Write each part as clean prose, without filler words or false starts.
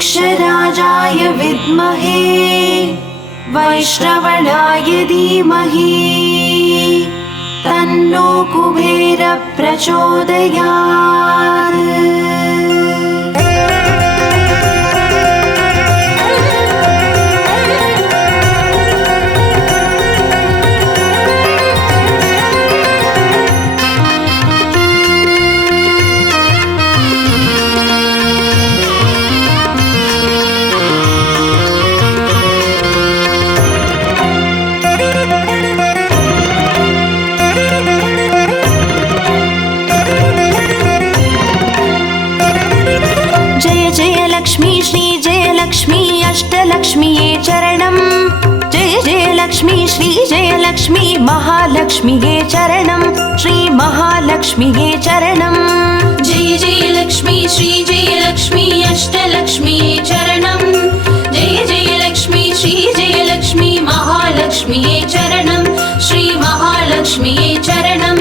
वृक्षराजाय विद्महे वैश्रवणाय धीमहि तन्नो कुबेरः प्रचोदयात्। लक्ष्मी श्री जय लक्ष्मी अष्टलक्ष्मीये चरणं। जय जय लक्ष्मी श्री जय लक्ष्मी महालक्ष्मीये चरणं। श्री महालक्ष्मीये चरणं। जय जय लक्ष्मी श्री जय लक्ष्मी अष्टलक्ष्मीये चरणं। जय जय लक्ष्मी श्री जय लक्ष्मी महालक्ष्मीये चरणं। श्री महालक्ष्मीये चरणं।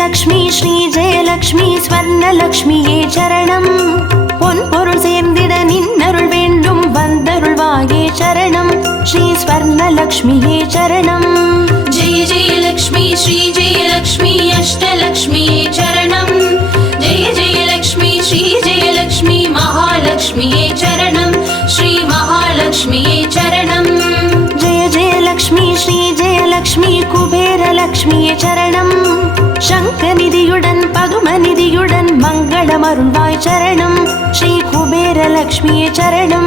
लक्ष्मी श्री जय लक्ष्मी स्वर्णलक्ष्मीये चरणं। பொன்பொருள் சேர்ந்திட நின்னருள் வேண்டும் வந்தருள்வாயே சரணம்। ஸ்ரீ ஸ்வர்ணலக்ஷ்மியே சரணம்। जय जय लक्ष्मी श्री जय लक्ष्मी अष्टलक्ष्मीये चरणं। जय जय लक्ष्मी श्री जय लक्ष्मी महालक्ष्मीये चरणं। श्री महालक्ष्मीये चरणं। जय जय लक्ष्मी श्री जय लक्ष्मी कुबेरलक्ष्मीये चरणं। शङ्खनिधियुடன் पद्मनिधियुடன் मङ्गलमरुள்வாய் चरणं। श्री कुबेरलक्ष्मीये चरणं।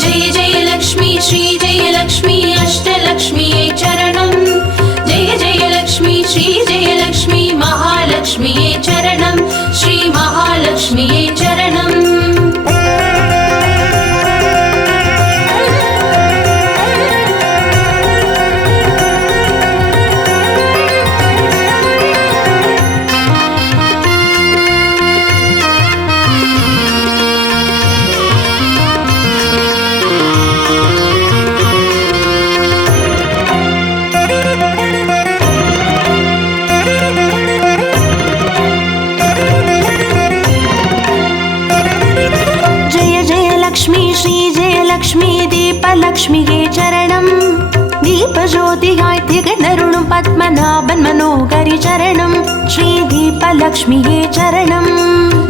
जय जय लक्ष्मी श्री जय लक्ष्मी अष्टलक्ष्मीये चरणं। जय जय लक्ष्मी श्री जय लक्ष्मी महालक्ष्मीये चरणं। श्री महालक्ष्मीये चरणं। லக்ஷ்மி தீபலக்ஷ்மியே சரணம். தீபஜோதியாய் திகழருளும் பத்மநாபன் மனோகரி சரணம். ஸ்ரீ தீபலக்ஷ்மியே சரணம்.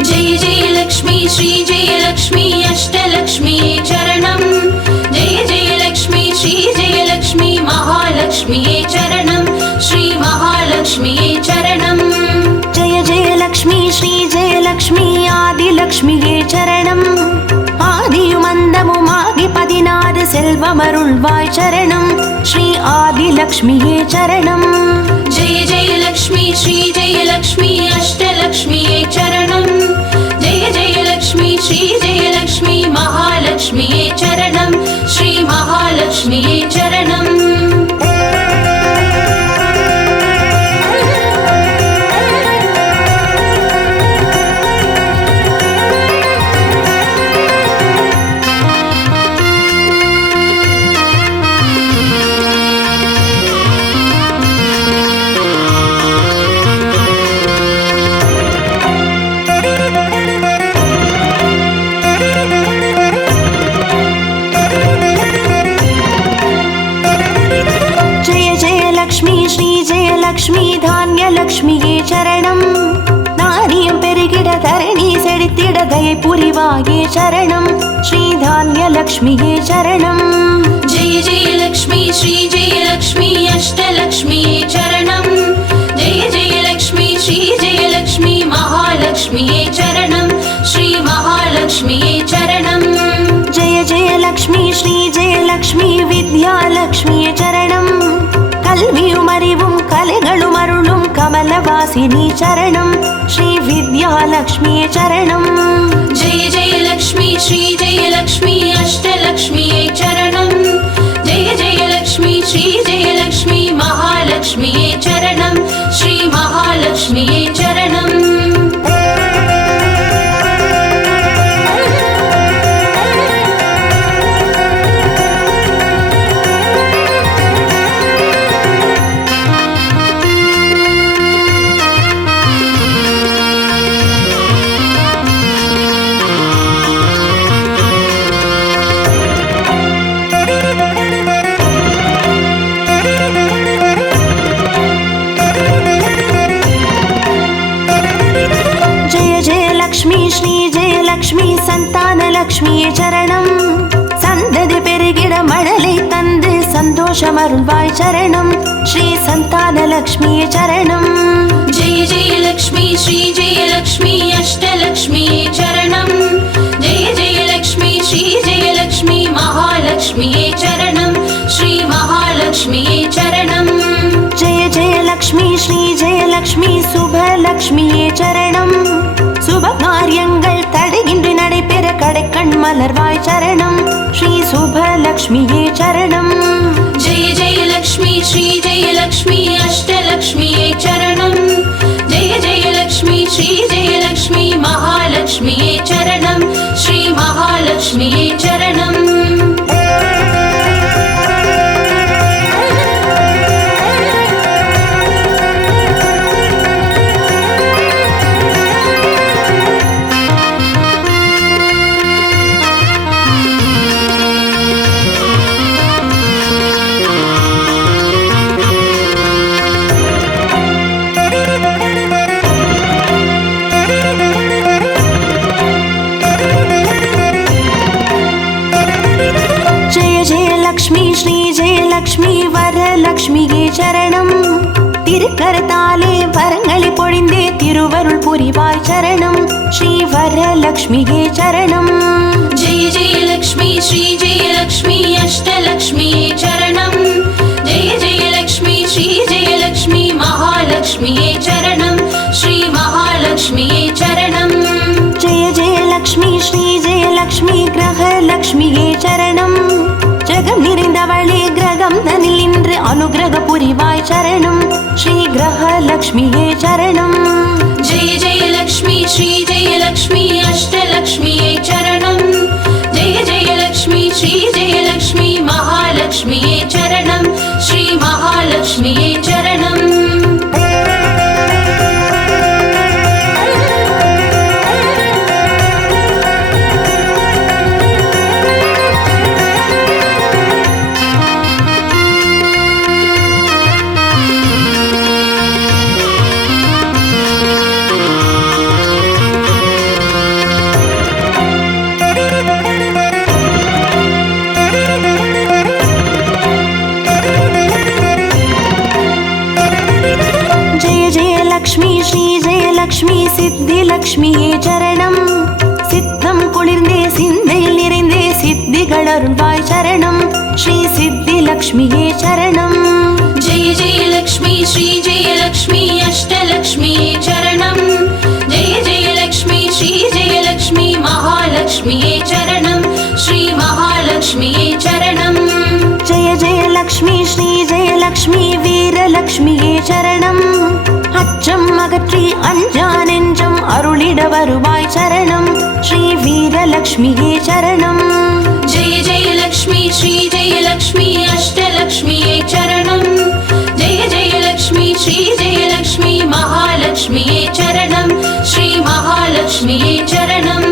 ஜெய ஜெய லக்ஷ்மி ஸ்ரீ ஜெய லக்ஷ்மி அஷ்டலக்ஷ்மியே சரணம். ஜெய ஜெய லக்ஷ்மி ஸ்ரீ ஜெய லக்ஷ்மி மகாலக்ஷ்மியே சரணம். ஸ்ரீ மகாலக்ஷ்மியே சரணம். ஜெய ஜெய லக்ஷ்மி ஸ்ரீ ஜெய லக்ஷ்மி ஆதிலக்ஷ்மியே சரணம். ஆதியும் அந்தமுமாகி 16 செல்வமருள்வாய் சரணம். ஸ்ரீ ஆதிலக்ஷ்மியே சரணம். ஜெய ஜெய லக்ஷ்மி ஸ்ரீ ஜெய லக்ஷ்மி அஷ்டலக்ஷ்மியே சரணம். ஜெய ஜெய லக்ஷ்மி ஸ்ரீ ஜெய லக்ஷ்மி மகாலக்ஷ்மியே சரணம். ஸ்ரீ மகாலக்ஷ்மியே சரணம். லக்ஷ்மி தான்யலக்ஷ்மியே சரணம். நாரியம் பெருகிட தரணி செழித்திட தயை புரிவாயே சரணம். ஸ்ரீ தான்யலக்ஷ்மியே சரணம். ஜெய ஜெய லக்ஷ்மி ஸ்ரீ ஜெய லக்ஷ்மி அஷ்டலக்ஷ்மியே சரணம். ஜெய ஜெய லக்ஷ்மி ஸ்ரீ ஜெய லக்ஷ்மி மகாலக்ஷ்மியே சரணம். ஸ்ரீ மகாலக்ஷ்மியே சரணம். ஜெய ஜெய லக்ஷ்மி ஸ்ரீ ஜெய லக்ஷ்மி வித்யாலக்ஷ்மியே சரணம். கல்வியும் அறிவும் கலைகளும் அருளும் கமலவாசி विलासिनी चरणं श्री विद्यालक्ष्मी चरणं जय जय लक्ष्मी श्री जय लक्ष्मी अष्टलक्ष्मी चरणं जय जय लक्ष्मी श्री जय लक्ष्मी महालक्ष्मी चरणं श्री महालक्ष्मी चरणं लक्ष्मी श्री जय लक्ष्मी संतान लक्ष्मी चरणं सन्ददि पेरुगिड मडलै तंदु सन्तोषमरुळ्वाय चरणं श्री संतान लक्ष्मी चरणं जय जय लक्ष्मी श्री जय लक्ष्मी अष्टलक्ष्मी चरणं जय जय लक्ष्मी श्री जय लक्ष्मी महालक्ष्मी चरणं श्री महालक्ष्मी चरणं जय जय लक्ष्मी श्री जय लक्ष्मी शुभलक्ष्मी चरणं சுபகாரியங்கள் தடையின்றி நடைபெற கடைக்கண் மலர்வாய் சரணம் ஸ்ரீ சுபலக்ஷ்மியே சரணம் ஜெய ஜெய லக்ஷ்மி ஸ்ரீ ஜெய லக்ஷ்மி அஷ்டலக்ஷ்மியே சரணம் ஜெய ஜெய லக்ஷ்மி ஸ்ரீ ஜெய லக்ஷ்மி மகாலக்ஷ்மியே சரணம் ஸ்ரீ மகாலக்ஷ்மியே சரணம் லக்ஷ்மி வரலக்ஷ்மியே சரணம் திருக்கரத்தாலே வரங்களை பொழிந்தே திருவருள் புரிவாய் சரணம் ஸ்ரீ வரலக்ஷ்மியே சரணம் ஜெய ஜெய லக்ஷ்மி ஸ்ரீ ஜெய லக்ஷ்மி அஷ்டலக்ஷ்மியே சரணம் ஜெய ஜெய லக்ஷ்மி ஸ்ரீ ஜெய லக்ஷ்மி மகாலக்ஷ்மியே சரணம் ஸ்ரீ மகாலக்ஷ்மியே சரணம் ஜெய ஜெய லக்ஷ்மி ஸ்ரீ ஜெய லக்ஷ்மி கிரகலக்ஷ்மியே சரணம் ஜெகம் நிறைந்தவளே கிரகம் தனில் இன்று அனுகிரக புரிவாய் சரணம் ஸ்ரீ கிரகலக்ஷ்மியே சரணம் ஜெய ஜெய லக்ஷ்மி ஸ்ரீ ஜெய லக்ஷ்மி அஷ்டலக்ஷ்மியே சரணம் ஜெய ஜெய லக்ஷ்மி ஸ்ரீ ஜெய லக்ஷ்மி மகாலக்ஷ்மியே சரணம் ஸ்ரீ மகாலக்ஷ்மியே சரணம் லக்ஷ்மி ஸ்ரீ ஜெய லக்ஷ்மி சித்தி லக்ஷ்மியே சரணம் சித்தம் குளிர்ந்தே சிந்தையில் நிறைந்தே சித்திகள் அருள்வாய் சரணம் ஸ்ரீ சித்தி லக்ஷ்மியே சரணம் ஜெய ஜெய லக்ஷ்மி ஸ்ரீ ஜெய லக்ஷ்மி அஷ்டலக்ஷ்மியே சரணம் ஜெய ஜெய லக்ஷ்மி ஸ்ரீ ஜெய லக்ஷ்மி மகாலக்ஷ்மியே சரணம் ஸ்ரீ மகாலக்ஷ்மியே சரணம் ஜெய ஜெய லக்ஷ்மி ஸ்ரீ ஜெய லக்ஷ்மி வீரலக்ஷ்மியே சரணம் அச்சம் அகற்றி அஞ்சா நெஞ்சம் அருளிட வருவாய் சரணம் ஸ்ரீ வீரலக்ஷ்மியே சரணம் ஜெய ஜெய லக்ஷ்மி ஸ்ரீ ஜெய லக்ஷ்மி அஷ்டலக்ஷ்மியே சரணம் ஜெய ஜெய லக்ஷ்மி ஸ்ரீ ஜெய லக்ஷ்மி மகாலக்ஷ்மியே சரணம் ஸ்ரீ மகாலக்ஷ்மியே சரணம்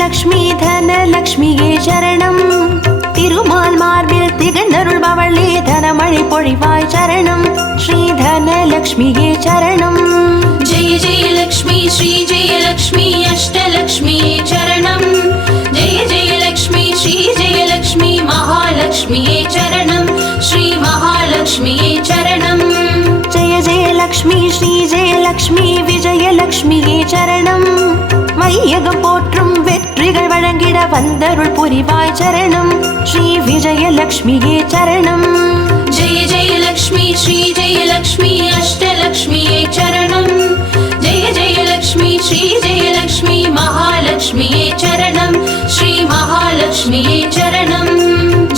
லக்ஷ்மி தனலக்ஷ்மியே சரணம் திருமால் மார்பில் திகழ்ந்தருள்பவளே தனமழை பொழிவாய் சரணம் ஸ்ரீ धनलक्ष्मिये चरणम्। जय जय लक्ष्मी श्री जय लक्ष्मी अष्टलक्ष्मिये चरणम्। जय जय लक्ष्मी श्री जय लक्ष्मी महालक्ष्मिये चरणम्। श्री महालक्ष्मिये चरणम्। जय जय लक्ष्मी श्री जय लक्ष्मी विजयलक्ष्मिये चरणम्। வையகம் போற்றும் வெற்றிகள் வழங்கிட வந்தருள் புரிவாய் சரணம் ஸ்ரீ விஜயலக்ஷ்மியே சரணம். जय जय लक्ष्मी श्री जय लक्ष्मी अष्टलक्ष्मिये चरणम्। जय जय लक्ष्मी श्री जय लक्ष्मी महालक्ष्मिये चरणम्। श्री महालक्ष्मिये चरणम्।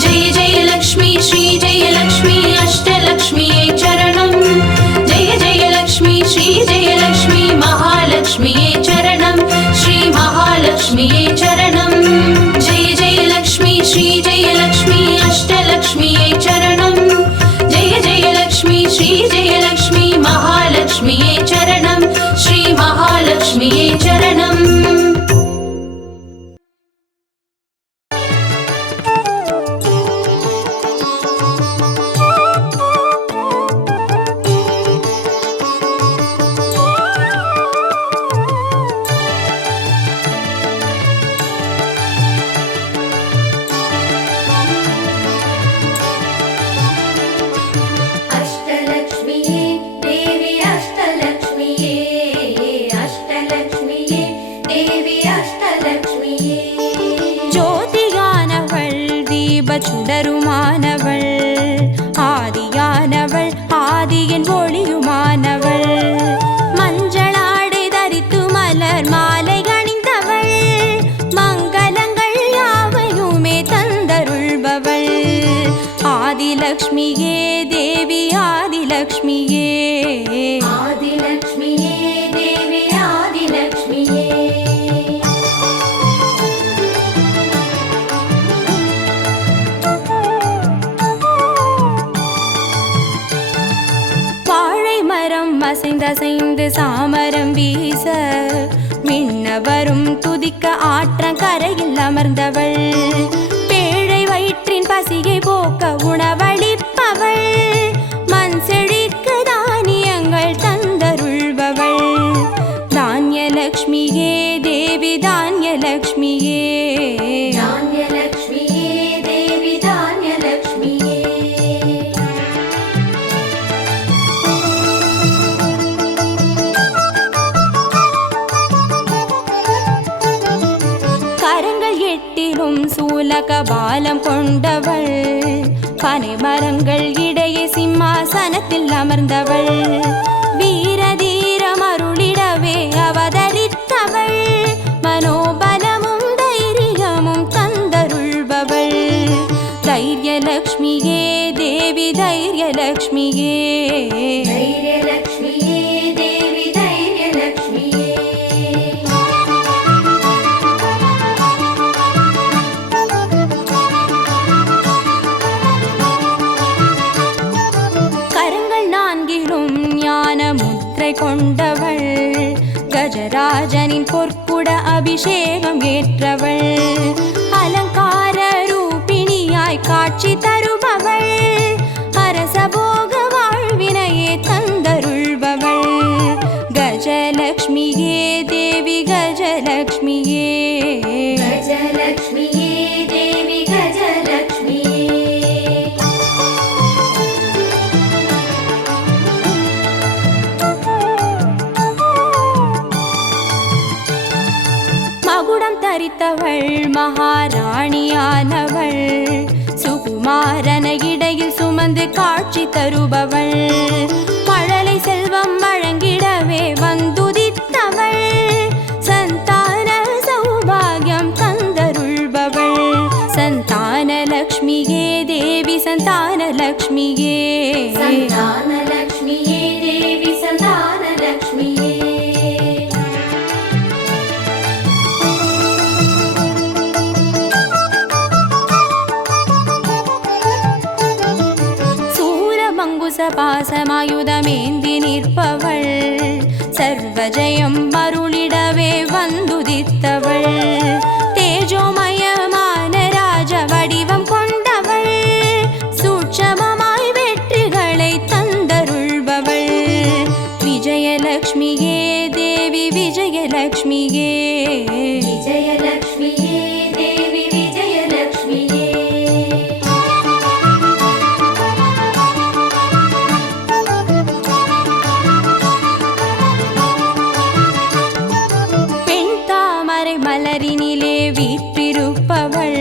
जय जय लक्ष्मी श्री जय लक्ष्मी अष्टलक्ष्मिये चरणम्। जय जय लक्ष्मी श्री जय लक्ष्मी महालक्ष्मिये चरणम्। श्री महालक्ष्मिये चरणम्। जय जय लक्ष्मी श्री जय लक्ष्मी अष्टलक्ष्मिये चरणम्। जय जय लक्ष्मी श्री जय लक्ष्मी महालक्ष्मिये चरणम्। श्री महालक्ष्मिये चरणम्। अष्टलक्ष्मिये देवी अष्टलक्ष्मिये अष्टलक्ष्मिये देवी अष्टलक्ष्मिये ஜோதியானவள் தீப சுடருமானவள் ஆதியானவள் ஆதியின் ஒளியுமானவள் மஞ்சளாடை தரித்து மலர் மாலை அணிந்தவள் மங்களங்கள் யாவையுமே தந்தருள்பவள் ஆதிலக்ஷ்மியே தேவி ஆதிலக்ஷ்மியே आदिलक्ष्मिये देवी आदिलक्ष्मिये வாழை மரம் அசைந்தசைந்து சாமரம் வீச மின்னவரும் துதிக்க ஆற்றங்கரையில் அமர்ந்தவள் பேழை வயிற்றின் பசியை போக்க உணவளிப்பவள் மண் செழிக்க தானியங்கள் தந்தருள்பவள் தானியலக்ஷ்மியே தேவி தானியலக்ஷ்மியே धान्यलक्ष्मिये देवी धान्यलक्ष्मिये கரங்கள் எட்டிலும் சூலக பாலம் கொண்டவள் பனை மரங்கள் இடையே சிம்மாசனத்தில் அமர்ந்தவள் வீர தீரம் அருளிடவே அவதரித்தவள் மனோபலமும் தைரியமும் தந்தருள்பவள் தைரியலக்ஷ்மியே தேவி தைரியலக்ஷ்மியே धैर्यलक्ष्मिये देवी धैर्यलक्ष्मिये கரங்கள் நான்கிலும் ஞான முத்திரை கொண்டவள் கஜராஜனின் பொற்குட அபிஷேகம் ஏற்றவள் அலங்கார ரூபிணியாய் காட்சி தருபவள் அரசபோக வாழ்வினையே தந்தருள்பவள் கஜலக்ஷ்மியே தேவி கஜலக்ஷ்மியே गजलक्ष्मिये देवी गजलक्ष्मिये மகுடம் தரித்தவள் மகாராணியானவள் சுகுமாரன இடையில் சுமந்து காட்சி தருபவள் மழலை செல்வம் வழங்கிடவே வந்துதித்தவள் சந்தான சௌபாகியம் தந்தருள்பவள் சந்தானலக்ஷ்மியே தேவி சந்தானலக்ஷ்மியே सन्तानलक्ष्मिये देवी सन्तानलक्ष्मिये பாசமாயுதமேந்தி நிற்பவள் சர்வஜயம் அருளிடவே வந்துதித்தவள் தேஜோமயமான ராஜ வடிவம் கொண்டவள் சூட்சமமாய் வெற்றிகளை தந்தருள்பவள் விஜயலக்ஷ்மியே தேவி விஜயலக்ஷ்மியே விஜயலக்ஷ்மியே தேவி விஜயலக்ஷ்மியே பெண் தாமரை மலரினிலே வீற்றிருப்பவள்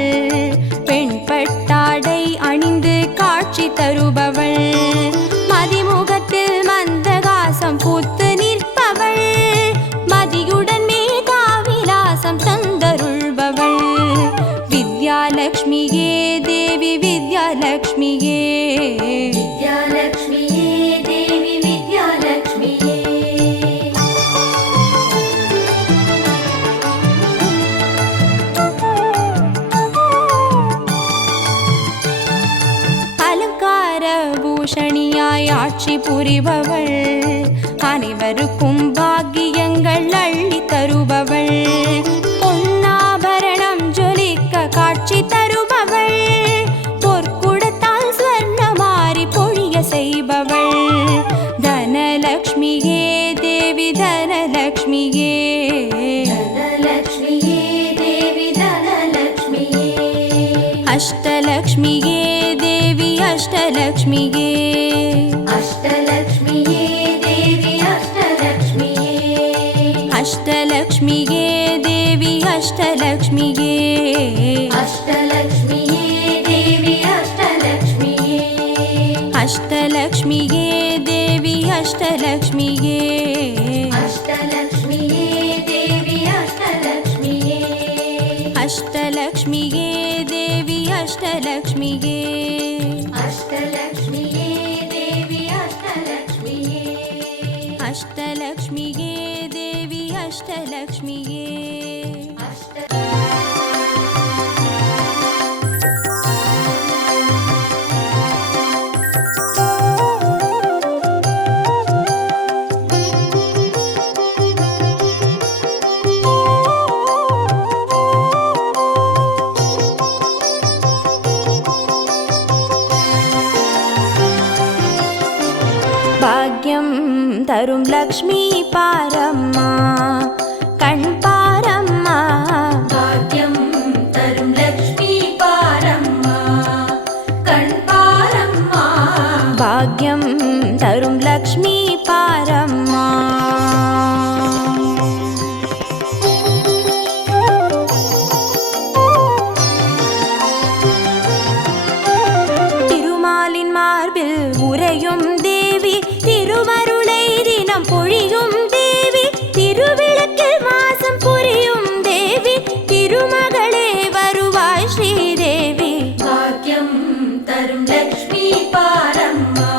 பெண் பட்டாடை அணிந்து காட்சி தருபவள் மதிமுகத்தில் மந்தகாசம் பூத்து நிற்பவள் மதியுடன் மேகாவிலாசம் தந்தருள்பவள் வித்யாலக்ஷ்மியே தேவி வித்யாலக்ஷ்மியே வித்யாலக்ஷ்மியே தேவி வித்யாலக்ஷ்மியே அலங்கார பூஷணியாய் ஆட்சி புரிபவள் அனைவருக்கும் பாக்கியங்கள் அள்ளி தருபவள் பொன்னாபரணம் ஜொலிக்க காட்சி தருபவள் பொற்குடத்தால் ஸ்வர்ணமாரி பொழிய செய்பவள் தனலக்ஷ்மியே தேவி தனலக்ஷ்மியே தனலக்ஷ்மியே தேவி தனலக்ஷ்மியே அஷ்டலக்ஷ்மியே தேவி அஷ்டலக்ஷ்மியே அஷ்டலக்ஷ்மியே தேவி அஷ்டலக்ஷ்மியே அஷ்டலக்ஷ்மியே தேவி அஷ்டலக்ஷ்மியே அஷ்டலக்ஷ்மியே தேவி அஷ்டலக்ஷ்மியே அஷ்டலக்ஷ்மியே தேவி அஷ்டலக்ஷ்மியே அஷ்டலக்ஷ்மியே தேவி அஷ்டலக்ஷ்மியே அஷ்டலக்ஷ்மியே தேவி அஷ்டலக்ஷ்மியே அஷ்டலக்ஷ்மியே தேவி அஷ்டலக்ஷ்மியே அஷ்டலக்ஷ்மியே தேவி அஷ்டலக்ஷ்மியே பாக்யம் தரும் லக்ஷ்மி பாரம்மா கண் பாரம்மா பாக்யம் தரும் லக்ஷ்மி பாரம்மா கண் பாரம்மா பாக்யம் தரும் லக்ஷ்மி பாரம்மா திருமாலின் மார்பில் உறையும் தேவி திருவருளை தினம் பொழியும் தேவி திருவிளக்கில் மாசம் புரியும் தேவி திருமகளே வருவாய் ஸ்ரீதேவி பாக்யம் தரும் லக்ஷ்மி பாரம்மா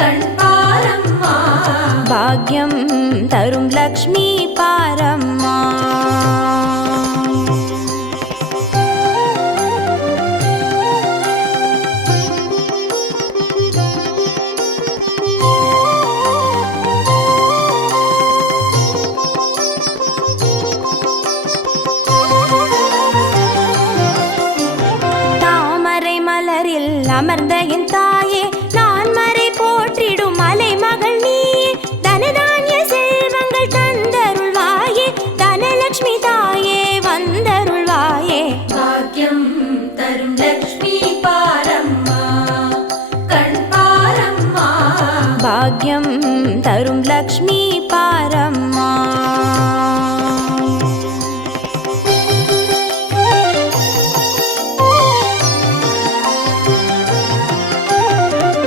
கண் பாரம்மா பாக்யம் தரும் லக்ஷ்மி பாரம்மா தாமரை மலரில் அமர்ந்த என் தாயே நான் மறை போற்றிடும் மலை மகள் நீயே தனதானிய செல்வங்கள் தந்தருள்வாயே தனலக்ஷ்மி தாயே வந்தருள்வாயே பாக்யம் தரும் லக்ஷ்மி பாரம்மா கண் பாரம்மா பாக்யம் தரும் லக்ஷ்மி பாரம்மா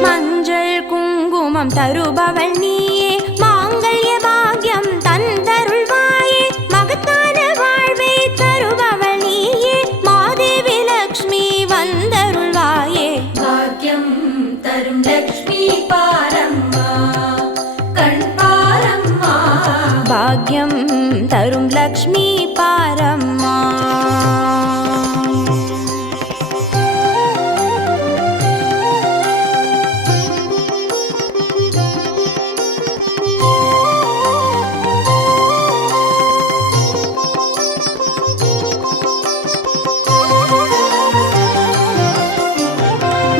மஞ்சள் குங்குமம் தருபவள் நீயே மாங்கல்ய பாக்யம் தந்தருள்வாயே மகத்தான வாழ்வை தருபவள் நீயே மாதேவி லக்ஷ்மி வந்தருள்வாயே பாக்யம் தரும் லக்ஷ்மி பாரம்மா கண் பாரம்மா பாக்யம் தரும் லக்ஷ்மி பாரம்மா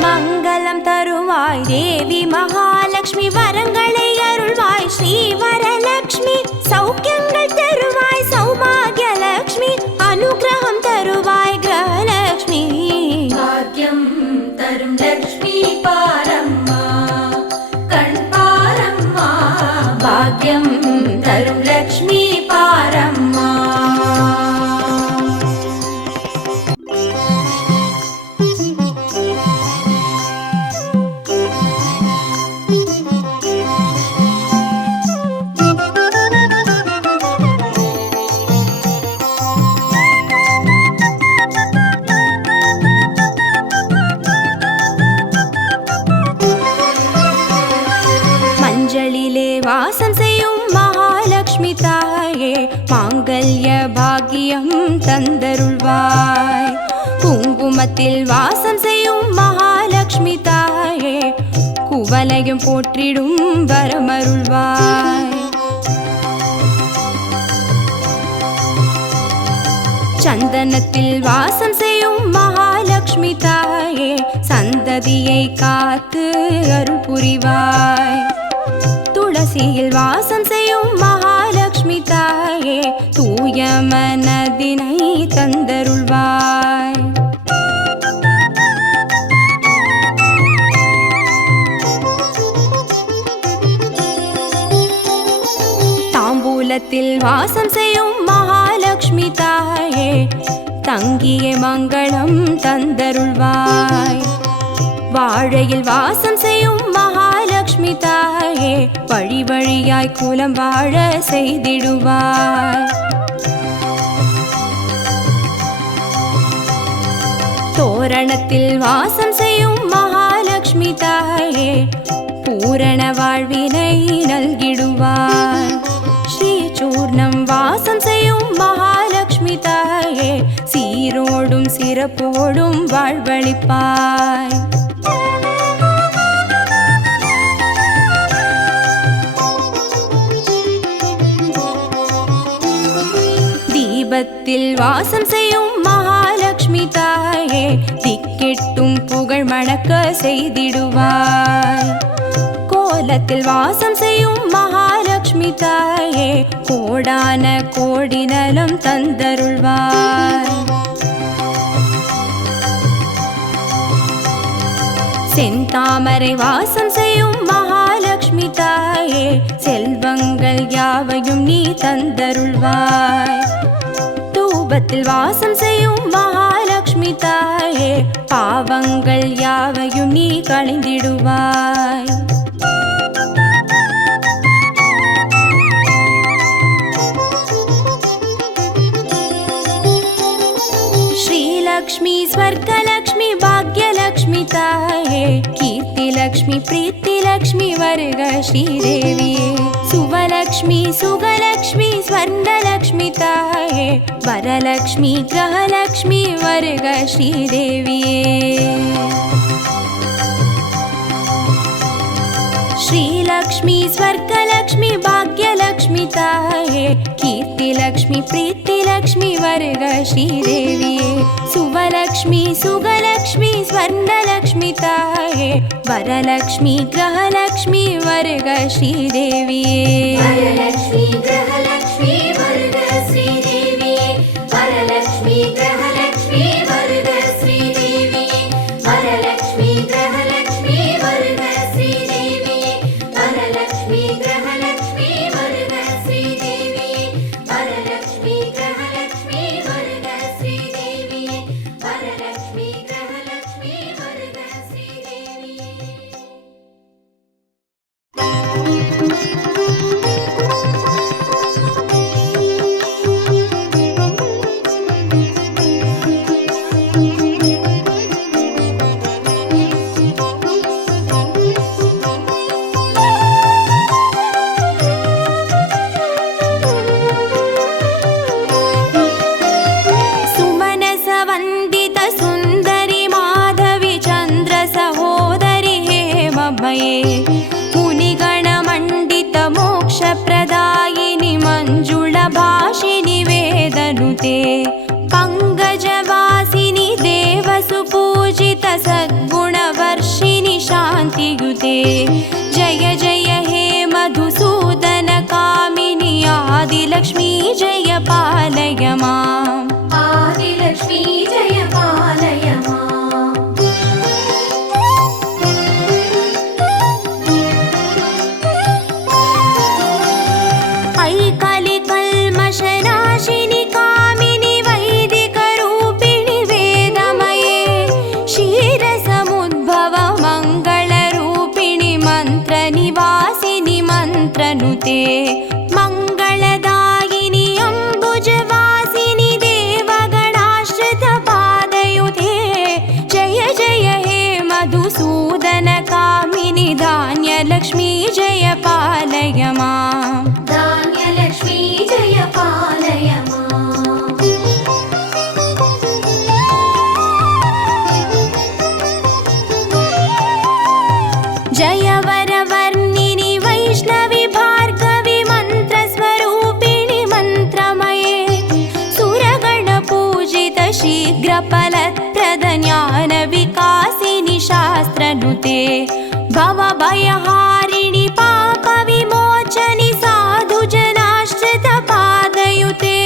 மங்களம் தருவாய் தேவி மகாலட்சுமி வரங்களை அருள்வாய் ஸ்ரீ வரலட்சுமி பாக்யம் தரும் லக்ஷ்மி பாரம்மா. மஞ்சளிலே வாசம் செய்யும் மகாலட்சுமி தாயே, மாங்கல்ய பாக்கியம் தந்தருள்வாய். குங்குமத்தில் வாசம் செய்யும் மகாலட்சுமி தாயே, குவலையும் போற்றிடும் வரமருள்வாய். சந்தனத்தில் வாசம் செய்யும் மகாலட்சுமி தாயே, சந்ததியை காத்து அருள் புரிவாய். துளசியில் வாசம் செய்யும் மகாலட்சுமி தாயே, தூய மனதினை தந்தருள்வாய். தாம்பூலத்தில் வாசம் செய்யும் மகாலட்சுமி தாயே, தங்கிய மங்களம் தந்தருள்வாய். வாழையில் வாசம் செய்யும் மகாலட்சுமி தாயே, வழி வழியாய் குலம் வாழ செய்திடுவாய். தோரணத்தில் வாசம் செய்யும் மகாலட்சுமி தாயே, பூரண வாழ்வினை நல்கிடுவாய். ஸ்ரீ சூர்ணம் வாசம் செய்யும் மகாலட்சுமி தாயே, சீரோடும் சிறப்போடும் வாழ்வளிப்பாய். தீபத்தில் வாசம் செய்யும் மகாலட்சுமி தாயே, திக்கெட்டும் புகழ் மணக்க செய்திடுவாய். கோலத்தில் வாசம் செய்யும் மகாலட்சுமி தாயே, கோடான கோடி நலம் தந்தருள்வாய். செந்தாமரை வாசம் செய்யும் மகாலட்சுமி தாயே, செல்வங்கள் யாவையும் நீ தந்தருள்வாய். தூபத்தில் வாசம் செய்யும் மகாலட்சுமி தாயே, பாவங்கள் யாவையும் நீ களைந்திடுவாய். श्रीलक्ष्मी स्वर्गलक्ष्मी भाग्यलक्ष्मी ताये, कीर्तिलक्ष्मी प्रीतिलक्ष्मी वर्ग श्रीदेविये. सुवलक्ष्मी सुगलक्ष्मी स्वर्णलक्ष्मी ताये, वरलक्ष्मी ग्रहलक्ष्मी वर्ग श्रीदेविये. श्रीलक्ष्मी स्वर्गलक्ष्मी भाग्यलक्ष्मी ताये, कीर्तिलक्ष्मी प्रीतिलक्ष्मी वर्ग श्रीदेविये. सुवलक्ष्मी सुगलक्ष्मी स्वर्णलक्ष्मी ताये, वरलक्ष्मी ग्रहलक्ष्मी वर्ग श्रीदेविये. वरलक्ष्मी ग्रहलक्ष्मी वर्ग श्रीदेविये. वरलक्ष्मी ग्रहलक्ष्मी वर्ग श्रीदेविये. वरलक्ष्मी ग्रहलक्ष्मी वर्ग श्रीदेविये. वरलक्ष्मी ग्रहलक्ष्मी वर्ग श्रीदेविये. वरलक्ष्मी ग्रहलक्ष्मी वर्ग श्रीदेविये. वरलक्ष्मी ग्रहलक्ष्मी वर्ग श्रीदेविये. सुमनस वन्दित सुन्दरि माधवी चन्द्र सहोदरि हेममये, मुनिगणमण्डित मोक्षप्रदायिनि मञ्जुला भाषिनि वेदनुते. पङ्कजवासिनि देवसुपूजित सद्गुणवर्षिणि शान्तियुते. जय जय हे मधुसूदन कामिनि आदिलक्ष्मी जय पालय माम्. आदिलक्ष्मी जय पालय माम्. मन्त्रनुते मङ्गलदायिनि अम्बुजवासिनि देवगणाश्रितपादयुते जय जय हे मधुसूदनकामिनि धान्यलक्ष्मी जय पालय माम् धान्यलक्ष्मी जय पालय माम् जय वरवर्णिनि वैष्णवि भार्गवि मन्त्रस्वरूपिणि मन्त्रमये सुरगणपूजित शीघ्रफलप्रद ज्ञानविकासिनि शास्त्रनुते भवभयहारिणि पापविमोचनि साधुजनाश्रितपादयुते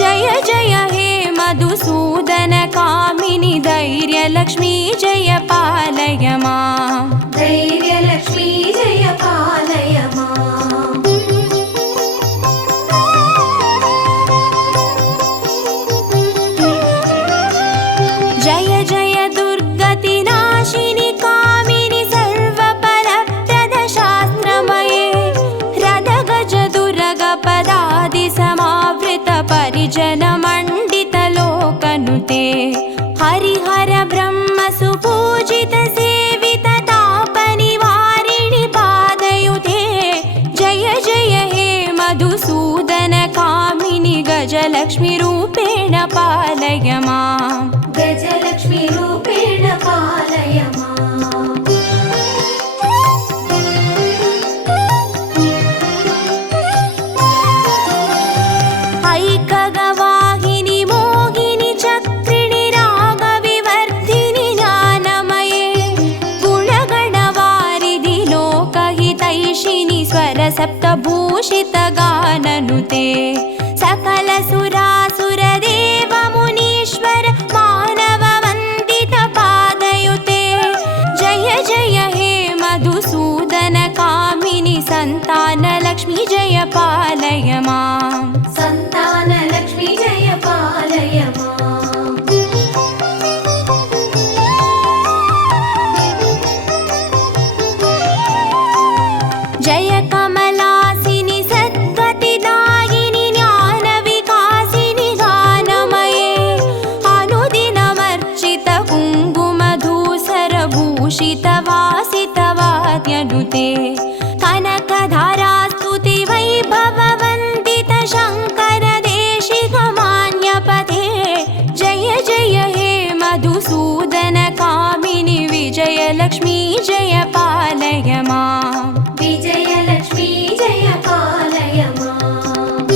जय जय हे मधुसूदनकामिनि धैर्यलक्ष्मी जय पालय माम् धैर्यलक्ष्मी जय पालय माम् जय जय दुर्गतिनाशिनि कामिनि सर्वफलप्रद शास्त्रमये रदगज दुर्गपदादि समावृत परिजनमण्डित लोकनुते हरिहर ब्रह्म सुपूजित सेवित तापनिवारिणि पादयुते जय जय हे मधुसूदनकामिनि गजलक्ष्मी रूपेण पालय माम् गजलक्ष्मी रूपेण पालय माम् ऐकगवाहिनि मोहिनि चक्रिणि रागविवर्धिनि ज्ञानमये गुणगणवारिधि लोकहितैषिणि स्वरसप्तभूषित गाननुते सकल सुरासुरदेव मुनीश्वर मानववन्दित पादयुते जय जय हे मधुसूदनकामिनि सन्तानलक्ष्मी जय पालय माम् सन्तानलक्ष्मी जय पालय माम् जय कमलासिनि सद्गतिदायिनि ज्ञानविकासिनि गानमये अनुदिनमर्चित कुङ्कुमधूसरभूषित वासितवाद्यनुते कनकधारास्तुति वैभववन्दित शङ्कर देशिकमान्यपते जय जय हे मधुसूदनकामिनि विजयलक्ष्मी जय पालय माम् विजयलक्ष्मी जय पालय माम्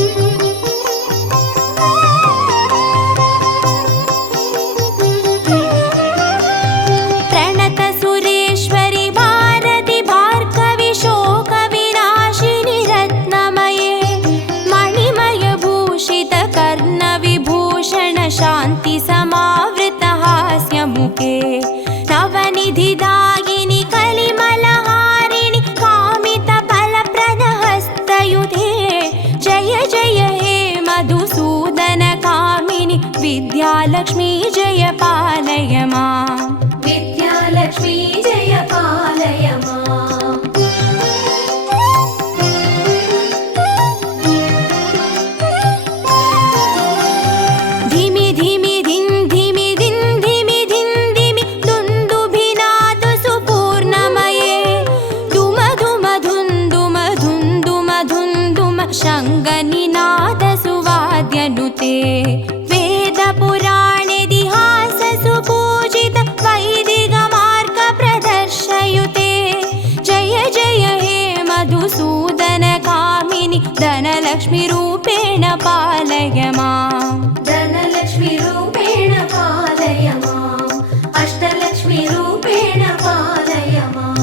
प्रणत सुरेश्वरि भारति भार्गवि शोकविनाशिनि रत्नमये मणिमयभूषित कर्णविभूषण शान्ति समावृत हास्यमुखे नवनिधिदायिनि कलिमलहारिणि कामित फलप्रद हस्तयुते जय जय हे मधुसूदनकामिनि विद्यालक्ष्मी जय पालय माम् विद्यालक्ष्मी जय पालय माम् धिमि धिमि धिन् धिमि धिन् धिमि धिन् धिमि दुन्दुभिनाद सुपूर्णमये दुम दुम धुन् दुम धुन् दुम धुन् दुम शङ्गनिनाद सुवाद्यनुते वेदपुराणेतिहास सुपूजित वैदिकमार्ग प्रदर्शयुते जय जय हे मधुसूदनकामिनि धनलक्ष्मी रूपेण पालय माम् धनलक्ष्मी रूपेण पालय माम् अष्टलक्ष्मी रूपेण पालय माम्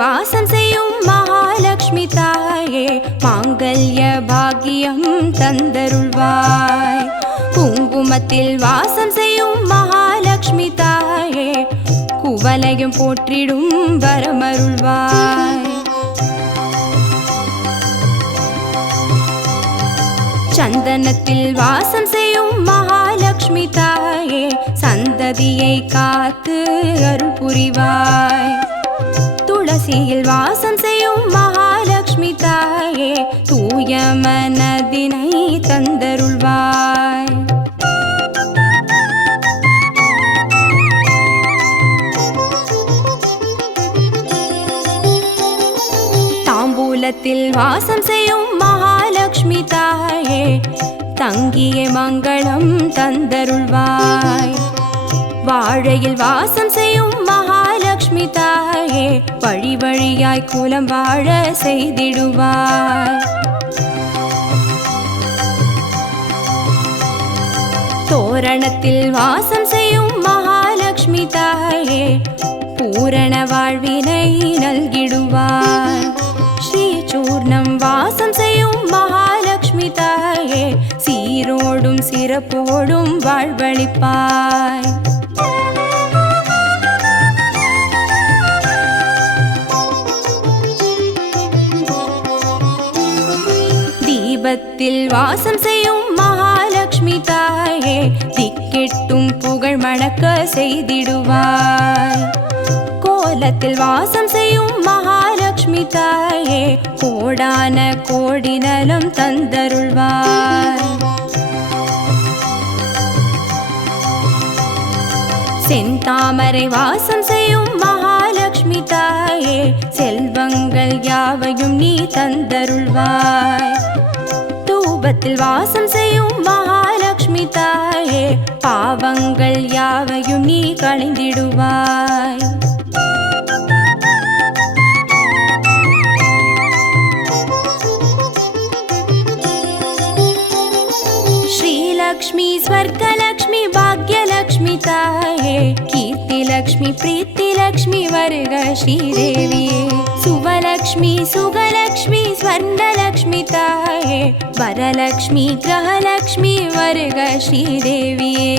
வாசம் செய்யும் மகாலட்சுமி தாயே மாங்கல்ய பாக்கியம் தந்தருள்வாய். குங்குமத்தில் வாசம் செய்யும் மகாலட்சுமி தாயே குவலையும் போற்றிடும் வரமருள்வாய். சந்தனத்தில் வாசம் செய்யும் மகாலட்சுமி தாயே சந்ததியை காத்து அருள் புரிவாய். துளசியில் வாசம் செய்யும் மகாலட்சுமி தாயே தூய மனதினை தந்தருள்வாய். தாம்பூலத்தில் வாசம் செய்யும் மகாலட்சுமி தாயே தங்கிய மங்களம் தந்தருள்வாய். வாழையில் வாசம் செய்யும் மகாலட்சுமி தாயே வழி வழியாய் குலம் வாழ செய்திடுவாய். தோரணத்தில் வாசம் செய்யும் மகாலட்சுமி தாயே பூரண வாழ்வினை நல்கிடுவாய். ஸ்ரீசூர்ணம் வாசம் செய்யும் மகாலட்சுமி தாயே சீரோடும் சிறப்போடும் வாழ்வளிப்பாய். தீபத்தில் வாசம் செய்யும் மகாலட்சுமி தாயே திக்கெட்டும் புகழ் மணக்க செய்திடுவாய். கோலத்தில் வாசம் செய்யும் மகாலட்சுமி தாயே கோடான கோடி நலம் தந்தருள்வாய். செந்தாமரை வாசம் செய்யும் மகாலட்சுமி தாயே செல்வங்கள் யாவையும் நீ தந்தருள்வாய். தூபத்தில் வாசம் செய்யும் மகாலட்சுமி தாயே பாவங்கள் யாவையும் நீ களைந்திடுவாய். श्रीलक्ष्मी स्वर्गलक्ष्मी भाग्यलक्ष्मी ताये कीर्तिलक्ष्मी प्रीतिलक्ष्मी वर्ग श्रीदेविये सुवलक्ष्मी सुगलक्ष्मी स्वर्णलक्ष्मी ताये वरलक्ष्मी ग्रहलक्ष्मी वर्ग श्रीदेविये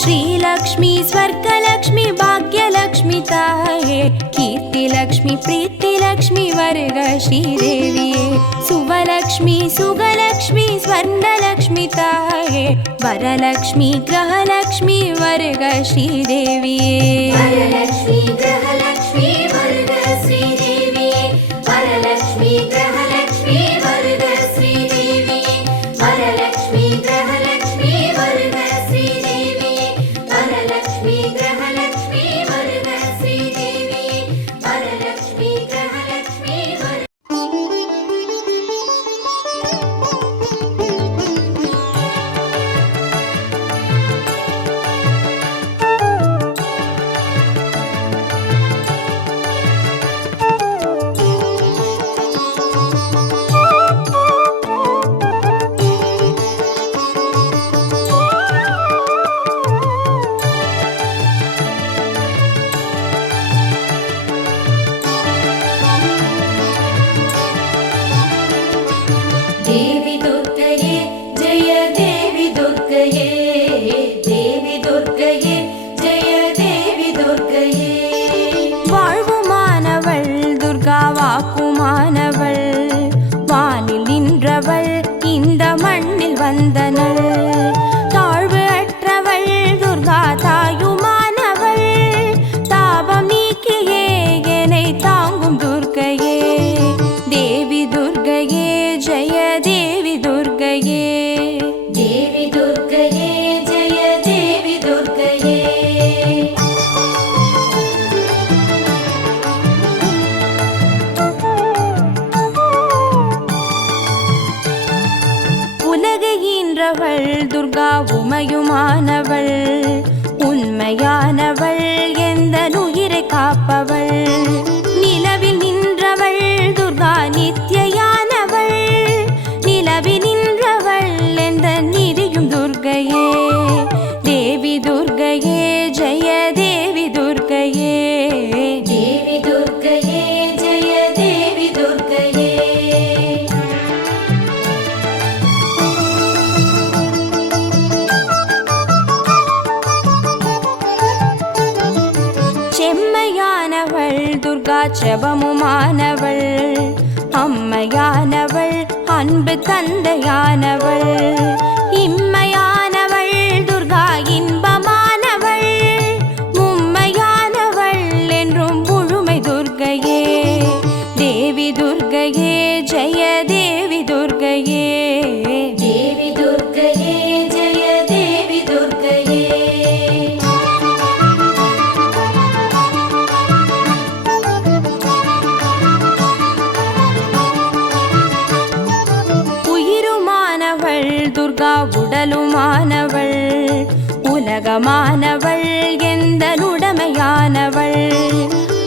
श्रीलक्ष्मी स्वर्गलक्ष्मी भाग्यलक्ष्मी ताये कीर्तिलक्ष्मी प्रीतिलक्ष्मी वर्ग श्रीदेविये सुवलक्ष्मी सुगलक्ष्मी स्वर्णलक्ष्मी ताये वरलक्ष्मी ग्रहलक्ष्मी वर्ग श्रीदेविये वरलक्ष्मी ग्रहलक्ष्मी वर्ग श्रीदेविये वरलक्ष्मी ग्रहलक्ष्मी वर्ग श्रीदेविये वरलक्ष्मी ग्रहलक्ष्मी वर्ग श्रीदेविये वरलक्ष्मी ग्रहलक्ष्मी वर्ग श्रीदेविये वरलक्ष्मी ग्रहलक्ष्मी वर्ग देवी दुर्गये जय देवी दुर्गये देवी दुर्गये जय देवी दुर्गये வாழ்வுமானவள் துர்கா வாக்குமானவள் வானில் நின்றவள் இந்த மண்ணில் வந்தனள் தாழ்வு அற்றவள் துர்கா தாயுமானவள் தாபம் நீக்கியே என்னை தாங்கும் துர்கையே தேவி துர்கையே ஜெய தேவி துர்கையே देवी दुर्गये जय देवी दुर्गये உலகை ஈன்றவள் துர்கா உமையுமானவள் உண்மையானவள் எந்த உயிரை காப்பவள் நிலவில் நின்றவள் துர்கா நித்யானவள் நிலவில் நின்றவள் எந்த நிதியும் துர்கையே தேவி துர்கையே ஜெய தேவி துர்கையே देवी दुर्गये जय देवी दुर्गये செபமுமானவள், அம்மையானவள், அன்பு தந்தையானவள், இம்மையானவள், துர்கா இன்பமானவள், மும்மையானவள் என்றும் முழுமை துர்க்கையே. தேவி துர்க்கையே ஜெய தேவி துர்க்கையே. தேவி துர்க்கையே ஜெய தேவி துர்க்கையே. உயிருமானவள் துர்கா, உடலுமானவள், உலகமானவள், எந்த உடமையானவள்,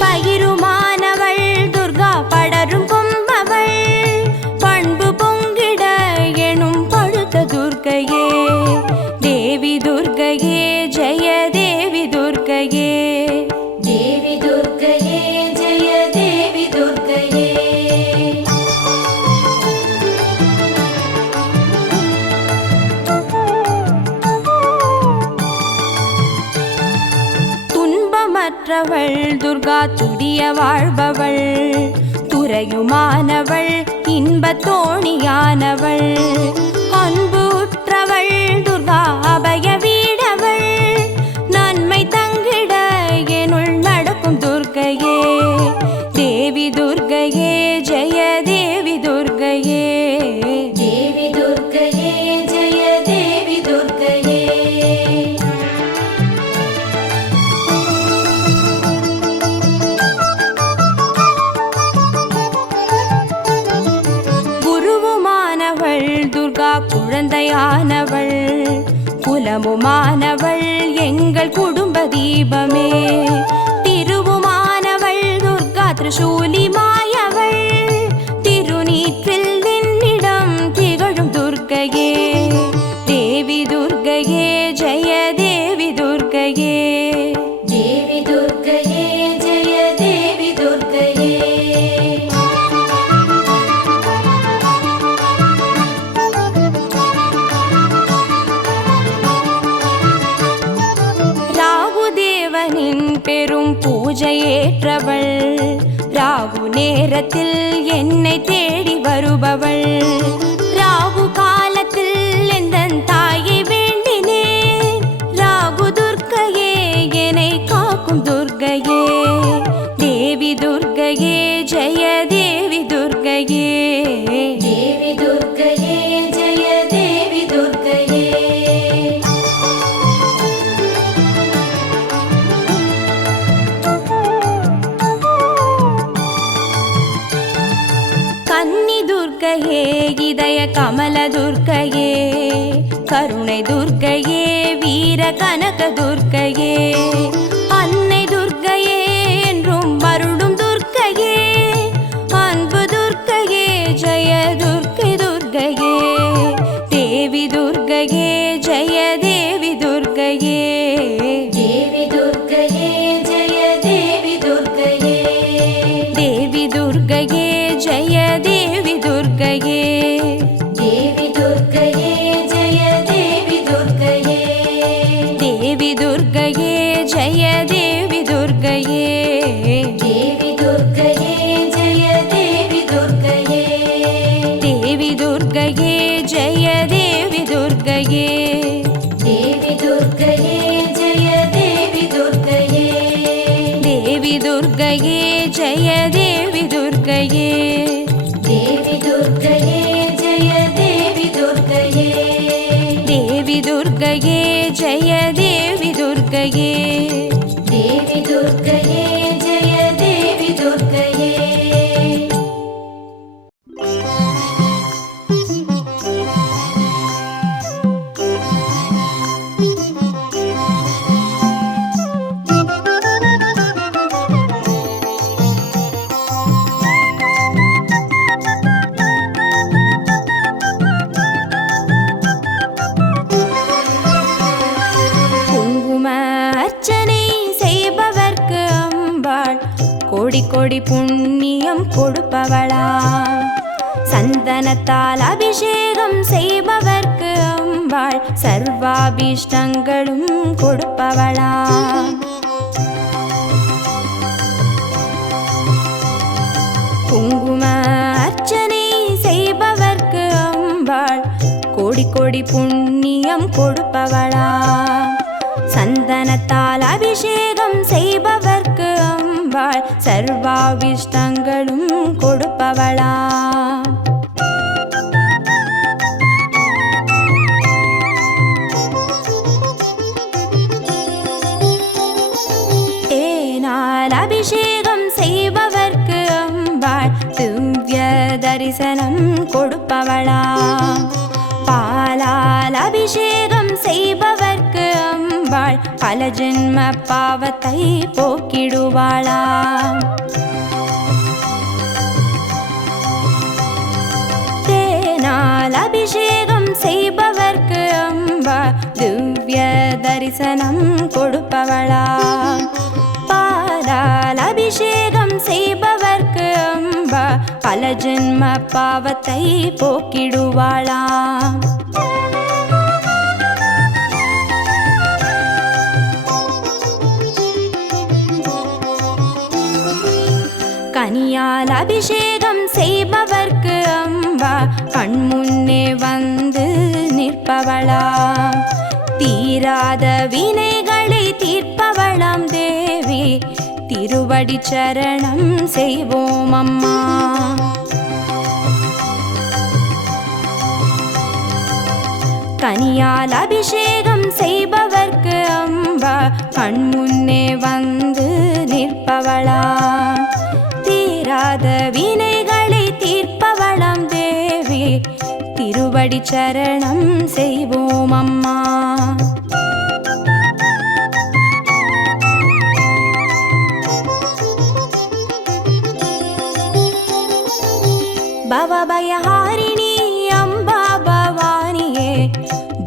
பயிருமானவள் துர்கா, படரும் கொம்பவள், பண்பு பொங்கிட எனும் பழுத்த துர்க்கையே. தேவி துர்க்கையே ஜெய தேவி துர்க்கையே. தேவி துர்க்கையே ஜெய தேவி துர்க்கையே. துன்பமற்றவள் துர்கா, துடிய வாழ்பவள், துறையுமானவள், இன்பத் தோணியானவள், அன்பு உற்றவள் துர்கா, அபய வீடவள், நன்மை தங்கிட எனுள் நடக்கும் துர்க்கையே. தேவி துர்க்கையே ஜெய தேவி துர்க்கையே. தேவி துர்க்கையே ஜெய தேவி துர்க்கையே. குருவுமானவள் துர்கா, குழந்தையானவள், குலமுமானவள், எங்கள் குடும்ப தீபமே. திருவுமானவள் துர்கா, திரிசூலி மாயவள், திருநீற்றில் நின்னிடம் திகழும் துர்க்கையே. தேவி துர்க்கையே ஜெய தேவி துர்க்கையே. தேவி துர்க்கையே ஜெய தேவி துர்க்கையே. ராகுதேவனின் பெரும் பூஜையேற்றவள், ராகு நேரத்தில் என்னை தேடி வருபவள், ராகு காலத்தில் எந்தன் தாயை வேண்டினேன், ராகு துர்க்கையே என்னை காக்கும் துர்க்கையே. தேவி துர்க்கையே ஜெய தேவி துர்க்கையே. தேவி துர்க்கையே ஜெய தேவி துர்க்கையே. கன்னி துர்க்கையே, இதய கமல துர்க்கையே, கருணை துர்க்கையே, வீர கனக துர்க்கையே, அன்னை துர்க்கையே என்றும் வருடும் துர்க்கையே, அன்பு துர்க்கையே ஜெய துர்க்கை துர்க்கையே. தேவி துர்க்கையே ஜெய தேவி துர்க்கையே. தேவி துர்க்கையே ஜெய தேவி துர்க்கையே. தேவி துர்க்கையே ஜெய தேவி துர்க்கையே. தேவி துர்க்கையே ஜெய தேவி துர்க்கையே. தேவி துர்க்கையே ஜெய தேவி துர்க்கையே. தேவி துர்க்கையே ஜெய தேவி துர்க்கையே. தேவி துர்க்கையே ஜெய தேவி துர்க்கையே. தேவி துர்க்கையே ஜெய தேவி துர்க்கையே. தேவி துர்க்கையே ஜெய தேவி துர்க்கையே. தேவி துர்க்கையே ஜெய தேவி துர்க்கையே. தேவி துர்க்கையே ஜெய தேவி துர்க்கையே. தேவி துர்க்கையே ஜெய தேவி துர்க்கையே. கோடி கோடி புண்ணியம் கொடுப்பவளா, சந்தனத்தால் அபிஷேகம் செய்பவர்க்கு அம்பாள் சர்வாபீஷ்டங்களும் கொடுப்பவளா. குங்கும அர்ச்சனை செய்பவர்க்கு அம்பாள் கோடி கோடி புண்ணியம் கொடுப்பவளா. சந்தனத்தால் அபிஷேகம் செய்பவர்க்கு அம்பாள் சர்வாவிஷ்டங்களும் கொடுப்பவளா. தேனால் அபிஷேகம் செய்பவர்க்கு அம்பாள் திவ்ய தரிசனம் கொடுப்பவளா. பாலால் அபிஷேகம் செய்பவர்க்கு அம்பாள் பல ஜென்ம பாவத்தை போக்கிடுவாளா. தேனால் அபிஷேகம் செய்பவர்க்கு அம்பாள் திவ்ய தரிசனம் கொடுப்பவளா. பாலால் அபிஷேகம் செய்பவர்க்கு அம்பா பல ஜென்ம பாவத்தை போக்கிடுவாளா. கனியால் அபிஷேகம் செய்பவர்க்கு அம்பா கண்முன்னே வந்து நிற்பவளா. தீராத வினைகளை தீர்ப்பவளாம் தேவி திருவடி சரணம் செய்வோம் அம்மா. கனியால் அபிஷேகம் செய்பவர்க்கு அம்பா கண்முன்னே வந்து நிற்பவளா. தீராத வினைகளை தீர்ப்பவளாம் தேவி திருவடி சரணம் செய்வோம் அம்மா. பவபயஹாரிணி அம்பா பவானியே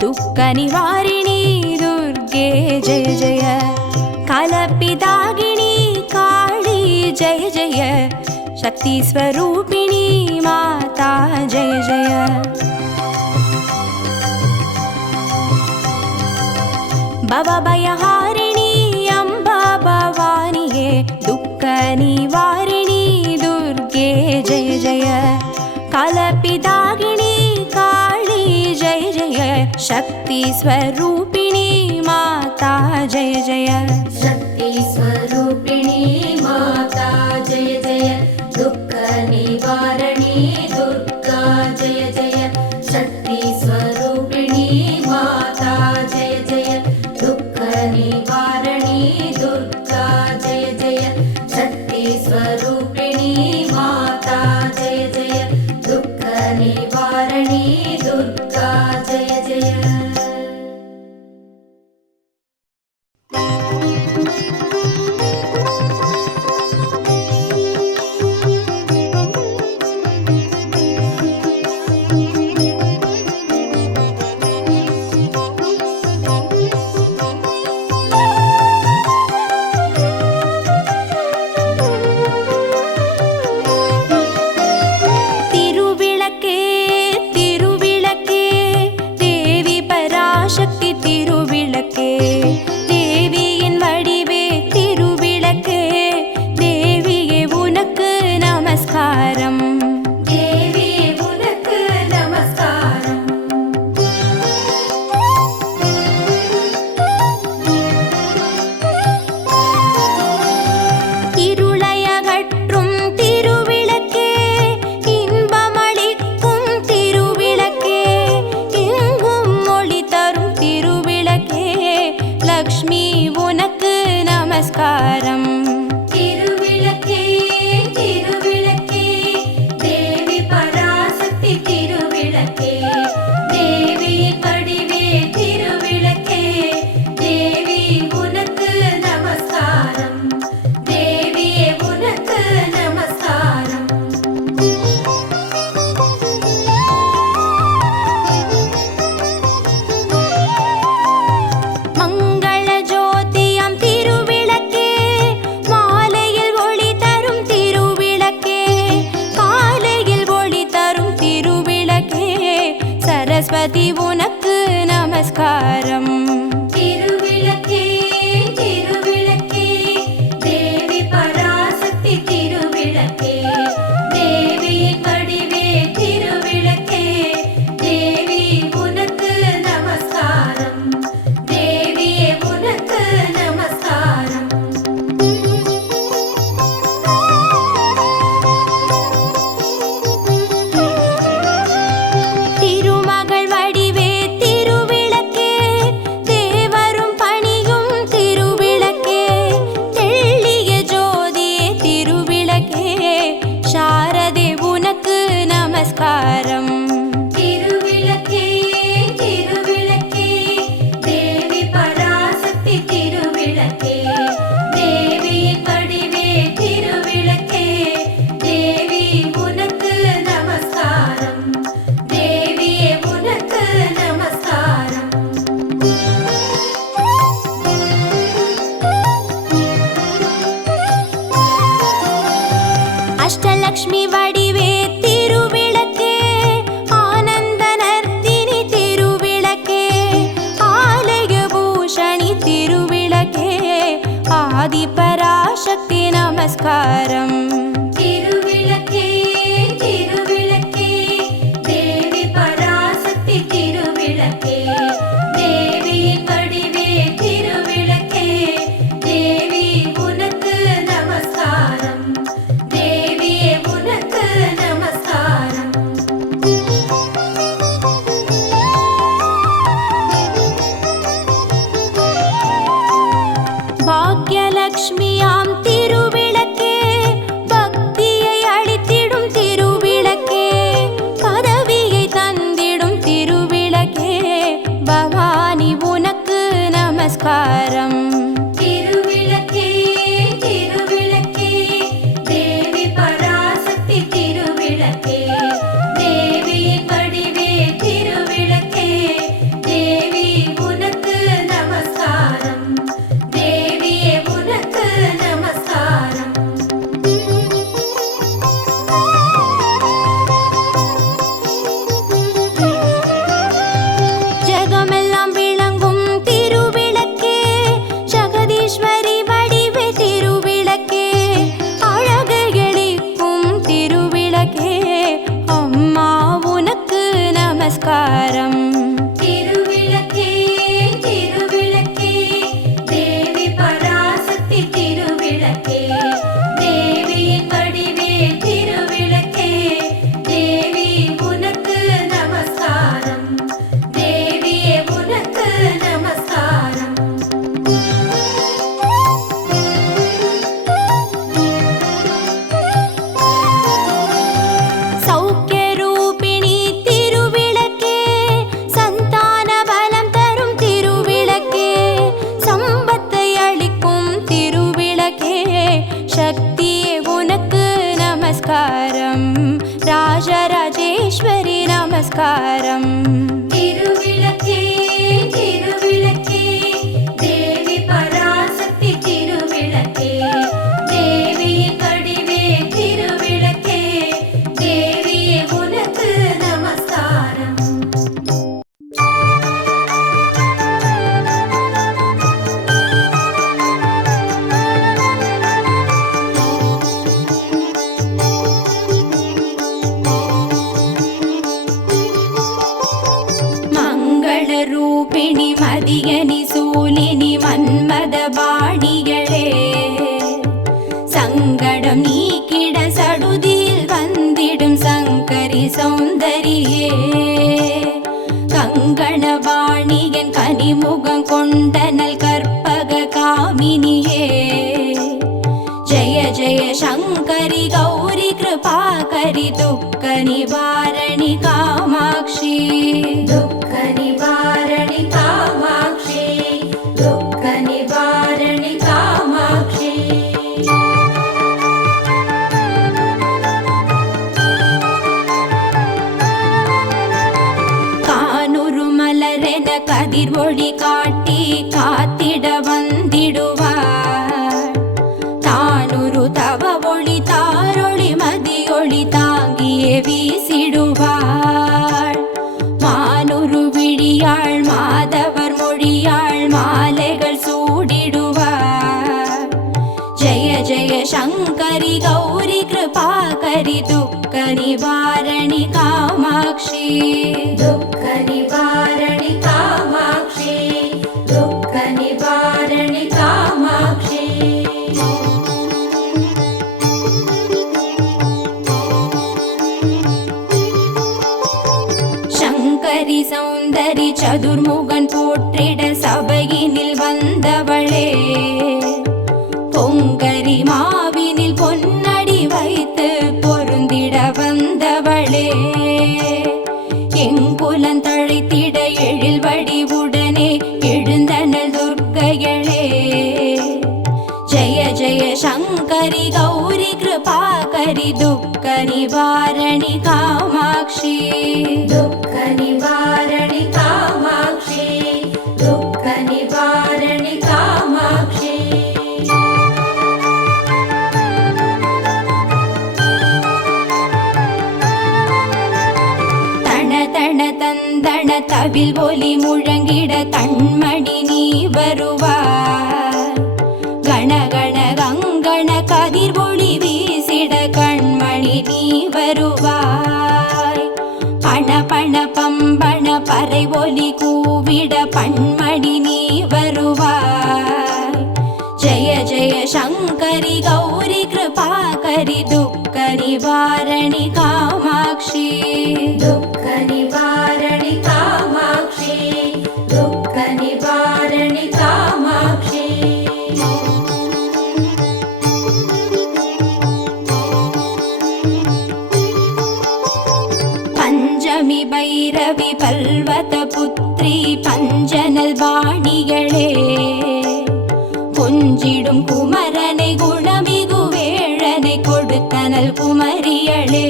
துக்க நிவாரிணி துர்கே ஜெய ஜெய. கலப்பிதாகினி காளி ஜெய ஜெய. சக்தி ஸ்வரூபிணி மாதா ஜெய ஜெய. பவபயஹாரிணி அம்பா பவானியே துக்க நிவாரிணி துர்கே ஜெய ஜெய. கலப்பிதாகினி காளி ஜெய ஜெய. சக்தி ஸ்வரூபிணி மாதா ஜெய ஜெய. शक्ति स्वरूपिणी माता जय जय. दुःख निवारणी दुर्गा जय जय. शक्ति स्वरूपिणी माता जय जय. दुःख निवारणी दुर्गा जय जय. शक्ति स्वरूपिणी माता जय जय. दुःख निवारणी दुर्गा जय जय. திருவிளக்கே திருவிளக்கே தேவி பராசக்தி திருவிளக்கே. தேவியின் வடிவே திருவிளக்கே. தேவியே உனக்கு நமஸ்காரம். தேவி உனக்கு நமஸ்காரம். இருளையகற்றும் திருவிளக்கே. இன்பமளிக்கும் திருவிளக்கே. எங்கும் ஒளி தரும் திருவிளக்கே. லக்ஷ்மி உனக்கு நமஸ்காரம். திருவிளக்கே திருவிளக்கே தேவி பராசக்தி திருவிளக்கே. தேவியின் வடிவே திருவிளக்கே. தேவி உனக்கு நமஸ்காரம். தேவியே உனக்கு நமஸ்காரம். மங்கள ஜோதியாம் திருவிளக்கே. மாலையில் ஒளி தரும் திருவிளக்கே. காலையில் ஒளி தரும் திருவிளக்கே. சரஸ்வதி உனக்கு நமஸ்காரம். திருவிளக்கே திருவிளக்கே தேவி பராசக்தி திருவிளக்கே. தேவி நமஸ்காரம். திருவிளக்கே திருவிளக்கே தேவி பராசக்தி திருவிளக்கே தேவியின் வடிவே திருவிளக்கே தேவி உனக்கு நமஸ்காரம் தேவியே உனக்கு நமஸ்காரம். பாக்யலக்ஷ்மியாம் திருவிளக்கே பக்தியை அளித்திடும் திருவிளக்கே பதவியை தந்திடும் திருவிளக்கே பவானி உனக்கு நமஸ்காரம். திருவிளக்கே திருவிளக்கே தேவி பராசக்தி திருவிளக்கே தேவியின் வடிவே திருவிளக்கே தேவி உனக்கு நமஸ்காரம் தேவியே உனக்கு நமஸ்காரம். ஜகமெல்லாம் விளங்கும் திருவிளக்கே ஜகதீஸ்வரி வடிவே திருவிளக்கே அழகு எளிக்கும் திருவிளக்கே அம்மா உனக்கு நமஸ்காரம். திருவிளக்கே திருவிளக்கே தேவி பராசக்தி திருவிளக்கே தேவியின் வடிவே திருவிளக்கே தேவி உனக்கு நமஸ்காரம் தேவியே உனக்கு நமஸ்காரம். சௌக்கிய ரூபிணி திருவிளக்கே சந்தான பலம் தரும் திருவிளக்கே சம்பத்தை அளிக்கும் திருவிளக்கே சக்தியே உனக்கு நமஸ்காரம் ராஜராஜேஸ்வரி நமஸ்காரம். திருவிளக்கே திருவிளக்கே தேவி பராசக்தி திருவிளக்கே தேவியின் வடிவே திருவிளக்கே தேவியே உனக்கு நமஸ்காரம். மங்கள ரூபிணி மதியனி சூலினி மன்மத பாணிகளே சங்கடம் நீக்கிட சடுதியில் வந்திடும் சங்கரி சௌந்தரியே கங்கண வாணியன் கனிமுகம் கொண்டனல் கற்பக காமினியே ஜய ஜய சங்கரி கௌரி கிருபாகரி துக்க நிவாரணி காமாட்சி துக்க நிவாரணி காமாட்சி துக்க நிவாரணி காமாட்சி. கானுரு மலரென கதிர் ஒளி காட்டி காத்திட வந்திடுவார் தானுரு தவ ஒளி தாரொளி மதியொளி தாங்கியே வீசிடுவாள் மானுரு விழியாள் மாதவர் மொழியாள் மாலைகள் சூடிடுவார் ஜய ஜய சங்கரி கௌரி கிருபாகரி துக்க நிவாரணி காமாட்சி துக்க நிவாரணி காமாட்சி துக்க நிவாரணி காமாட்சி. சங்கரி சௌந்தரி சதுர்முகன் போற்றிட சபையினில் வந்தவளே பொங்கரி மாவினில் பொன்னடி வைத்து பொருந்திட வந்தவளே எங்குலன் தழைத்திட எழில் வடிவுடனே எழுந்தனல் துர்க்கையளே ஜய ஜய சங்கரி கௌரி கிருபாகரி துக்க நிவாரணி காமாட்சி துக்க நிவாரணி காமாட்சி துக்க நிவாரணி காமாட்சி. தந்தன தவில் ஒலி முழங்கிட கண்மணி நீ வருவார் கணகண கங்கண கதிர்வொளி வீசிட கண்மணி நீ வருவாய். பண பண பம்பண பறை ஒலி கூவிட பண்மணி நீ வருவாய். ஜய ஜய சங்கரி கௌரி கிருபாகரி துக்க நிவாரணி காமாட்சி. दुःख निवारणि कामाक्षी दुःख निवारणि कामाक्षी. பஞ்சமி பைரவி பல்வத புத்ரி பஞ்சனல் வாணிகளே, கொஞ்சிடும் குமரனை குணமிகு வேழனை கொடுத்தனல் குமரியளே.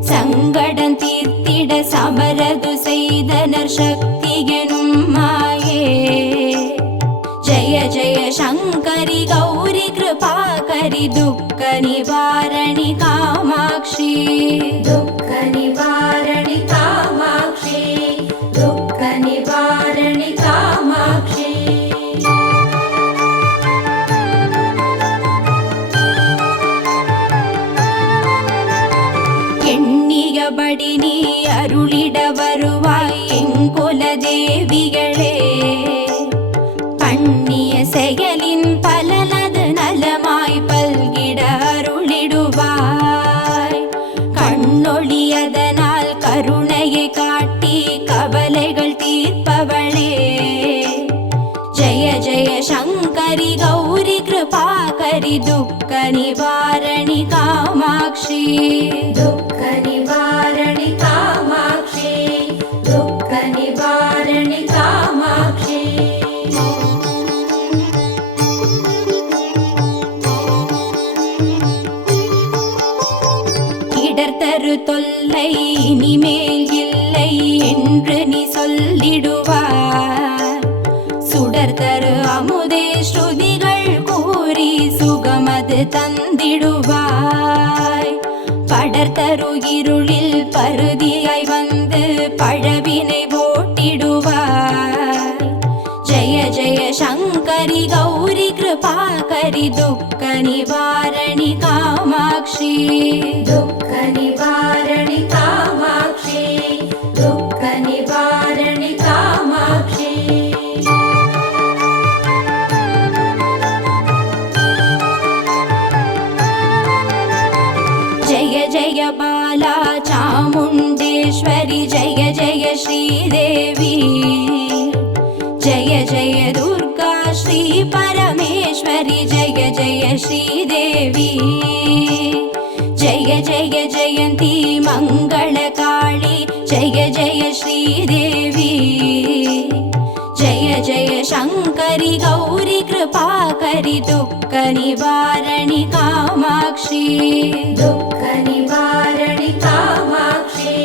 சங்கடம் தீர்த்திட சமரது செய்தனர் சக்தி எனும் மாயே. ஜய ஜய சங்கரி கௌரி கிருபாகரி துக்க நிவாரணி காமாட்சி. दुःख निवारणि कामाक्षी दुःख निवारणि कामाक्षी. எண்ணியபடி நீ அருளிட வருவாய் எங்குல தேவிகளே. பண்ணிய செயலின் பலனது நலமாய் பல்கிட அருளிடுவாய். கண்ணொளி அதனால் கருணையை காட்டி கவலைகள் தீர்ப்பவளே. ஜய ஜய சங்கரி கௌரி கிருபாகரி துக்க நிவாரணி காமாட்சி. दुःख निवारणि कामाक्षी दुःख निवारणि कामाक्षी. இடர்தரு தொல்லை இனிமேல் இல்லை என்று நீ சொல்லிடுவாய். சுடர்தரு அமுதே ஸ்ருதிகள் கூறி சுகமது தந்திடுவாய். படர்தரு இருளில் பருதியாய் வந்து பழவினை ஓட்டிடுவாய். ஜய ஜய சங்கரி கௌரி கிருபாகரி துக்க நிவாரணி காமாட்சி. दुःख निवारणि कामाक्षी दुःख निवारणि कामाक्षी. जय जय बाला चामुण्डेश्वरि जय जय श्रीदेवी. जय जय दुर्गा श्री परमेश्वरि जय जय श्रीदेवी. जय जय जयन्ती मङ्गलकाळी जय जय श्रीदेवी. जय जय शङ्करि गौरी कृपाकरि दुःख निवारणि कामाक्षी. दुःख निवारणि कामाक्षी